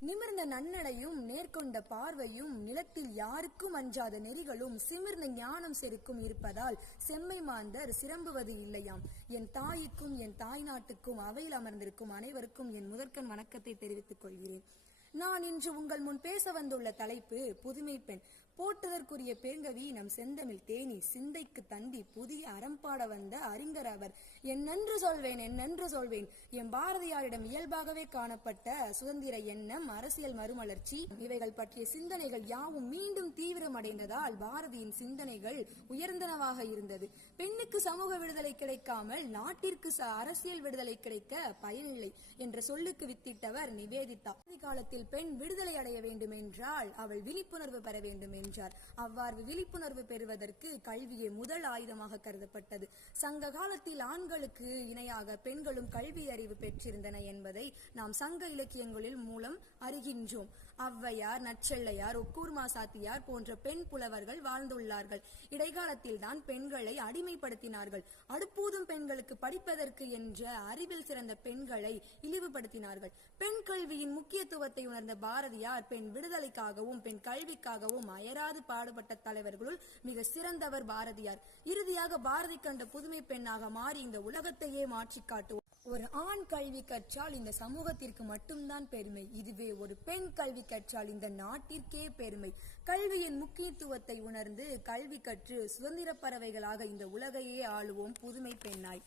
நிமிர்ந்த நன்னடையும் நேர்கொண்ட பார்வையும் நிலத்தில் யாருக்கும் அஞ்சாத நெறிகளும் சிமிர்ந்த ஞானம் செருக்கும் இருப்பதால் செம்மை மாந்தர் சிரம்புவது இல்லையாம். என் தாய்க்கும் என் தாய் நாட்டுக்கும் அவையில் அமர்ந்திருக்கும் அனைவருக்கும் என் முதற்கண் வணக்கத்தை தெரிவித்துக் கொள்கிறேன். நான் இன்று உங்கள் முன் பேச வந்துள்ள தலைப்பு புதுமை பெண். போட்டுதற்குரிய பெருங்கவி நம் செந்தமிழ் தேனி சிந்தைக்கு தந்தி புதிய அறம்பாட வந்த அறிஞர் அவர். என்னென்று சொல்வேன் என்னென்று சொல்வேன். என் பாரதியாரிடம் இயல்பாகவே காணப்பட்ட சுதந்திர எண்ணம் அரசியல் மறுமலர்ச்சி இவைகள் பற்றிய சிந்தனைகள் யாவும் மீண்டும் தீவிரமடைந்ததால் பாரதியின் சிந்தனைகள் உயர்ந்தனவாக இருந்தது. பெண்ணுக்கு சமூக விடுதலை கிடைக்காமல் நாட்டிற்கு ச- அரசியல் விடுதலை கிடைக்க பயனில்லை என்ற சொல்லுக்கு வித்திட்டவர் நிவேதிதா. காலத்தில் பெண் விடுதலை அடைய வேண்டும் என்றால் அவள் விழிப்புணர்வு பெற வேண்டும் என்றார். அவ்வாறு விழிப்புணர்வு பெறுவதற்கு கல்வியே முதல் ஆயுதமாக கருதப்பட்டது. சங்க காலத்தில் ஆண்களுக்கு இணையாக பெண்களும் கல்வி அறிவு பெற்றிருந்தன என்பதை நாம் சங்க இலக்கியங்களில் மூலம் அறிகின்றோம். ஔவையார் நச்செல்லையார் ஒக்கூர்மா சாத்தியார் போன்ற பெண் புலவர்கள் வாழ்ந்துள்ளார்கள். இடைக்காலத்தில் தான் பெண்களை அடிமைப்படுத்தினார்கள். அடுப்பூதும் பெண்களுக்கு படிப்பதற்கு என்ற அறிவில் சிறந்த பெண்களை இழிவுபடுத்தினார்கள். பெண் கல்வியின் முக்கியத்துவத்தை உணர்ந்த பாரதியார் பெண் விடுதலைக்காகவும் பெண் கல்விக்காகவும் அயராது பாடுபட்ட தலைவர்களுள் மிக சிறந்தவர் பாரதியார். இறுதியாக பாரதி கண்ட புதுமை பெண்ணாக மாறி இந்த உலகத்தையே மாற்றி காட்டுவோம் ஒரு ஆண் கல்வி கற்றால் இந்த சமூகத்திற்கு மட்டும்தான் பெருமை. இதுவே ஒரு பெண் கல்வி கற்றால் இந்த நாட்டிற்கே பெருமை. கல்வியின் முக்கியத்துவத்தை உணர்ந்து கல்வி கற்று சுதந்திர பறவைகளாக இந்த உலகையே ஆளுவோம் புதுமை பெண்ணாய்.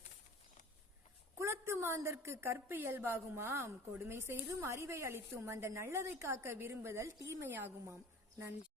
குலத்து மாந்தர்க்கு கற்பு இயல்பாகுமாம். கொடுமை செய்தும் அறிவை அளித்தும் அந்த நல்லதை காக்க விரும்புதல் தீமையாகுமாம். நன்றி.